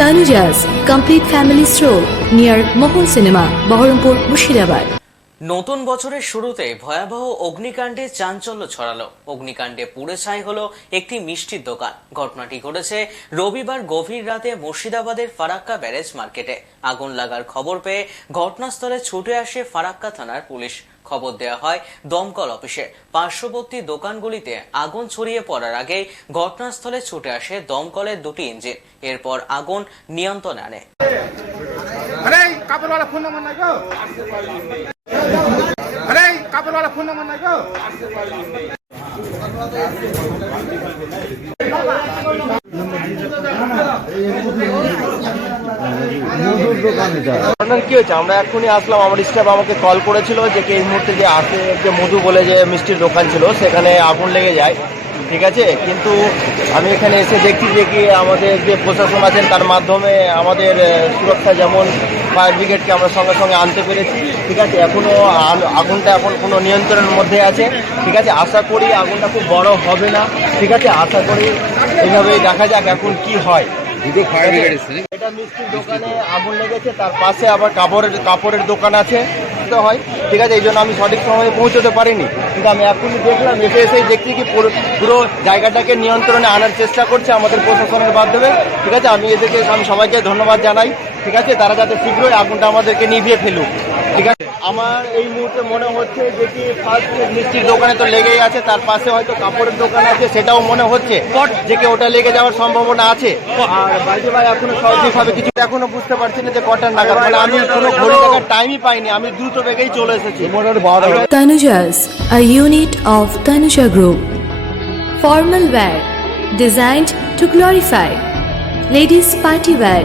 Tanuja's complete family stroll near Mohol Cinema, Baharampur, Mushirabad. নতুন বছরের শুরুতে ভয়াবহ অগ্নিকাণ্ডে চাঞ্চল্য ছড়ালো। অগ্নিকাণ্ডে পুড়ে ছাই হলো একটি মিষ্টির দোকান। ঘটনাটি ঘটেছে রবিবার গভীর রাতে মুর্শিদাবাদের ফারাক্কা ব্যারেজ মার্কেটে। আগুন লাগার খবর পেয়ে ঘটনাস্থলে ছুটে আসে ফারাক্কা থানার পুলিশ। খবর দেয়া হয় দমকল অফিসে। পার্শ্ববর্তী দোকানগুলিতে আগুন ছড়িয়ে পড়ার আগে ঘটনাস্থলে ছুটে আসে দমকলের দুটি ইঞ্জিন। এরপর আগুন নিয়ন্ত্রণে আনে। কাপড়ওয়ালা ফোন নাম্বার নাই গো। আপনার কি হয়েছে? আমরা এক্ষুনি আসলাম, আমার স্টাফ আমাকে কল করেছিল যে এই মুহূর্তে যে আসে, যে মধু বলে যে মিষ্টির দোকান ছিল, সেখানে আগুন লেগে যায়, ঠিক আছে? কিন্তু আমি এখানে এসে দেখছি যে কি আমাদের যে প্রশাসন আছেন, তার মাধ্যমে আমাদের সুরক্ষা যেমন ফায়ার ব্রিগেডকে আমরা সঙ্গে সঙ্গে আনতে পেরেছি, ঠিক আছে? এখনও আগুনটা এখন কোনো নিয়ন্ত্রণের মধ্যে আছে, ঠিক আছে? আশা করি আগুনটা খুব বড় হবে না, ঠিক আছে? আশা করি এইভাবেই দেখা যাক এখন কি হয়। দুটো ফায়ার ব্রিগেড এসেছে এটা মিষ্টির দোকানে আগুন লেগেছে, তার পাশে আবার কাপড়ের কাপড়ের দোকান আছে। তো হয়, ঠিক আছে, এই জন্য আমি সঠিক সময়ে পৌঁছতে পারিনি। কিন্তু আমি এখনই দেখলাম, এসে এসেই দেখছি কি পুরো জায়গাটাকে নিয়ন্ত্রণে আনার চেষ্টা করছে আমাদের প্রশাসনের মাধ্যমে। ঠিক আছে, আমি এদেরকে, আমি সবাইকে ধন্যবাদ জানাই। ঠিক আছে? তারা যাতে শীঘ্রই আগুনটা আমাদেরকে নিভিয়ে ফেলুক। ঠিক আছে? আমার এই মুহূর্তে মনে হচ্ছে যে কি ফার্স্ট মিষ্টির দোকানে তো লেগেই আছে তার পাশে হয়তো কাপড়ের দোকান আছে সেটাও মনে হচ্ছে যে কি ওটা লেগে যাওয়ার সম্ভাবনা আছে। আর বাইরে ভাই এখনও সঠিকভাবে কিছু এখনও বুঝতে পারছি না যে কটার নাগাদ। মানে আমি কোনো ঘড়ি দেখার টাইমই পাইনি আমি দ্রুত বেগেই চলে এসেছি। Tanuja's, a unit of Tanuja Group. Formal wear, designed to glorify. Ladies' party wear,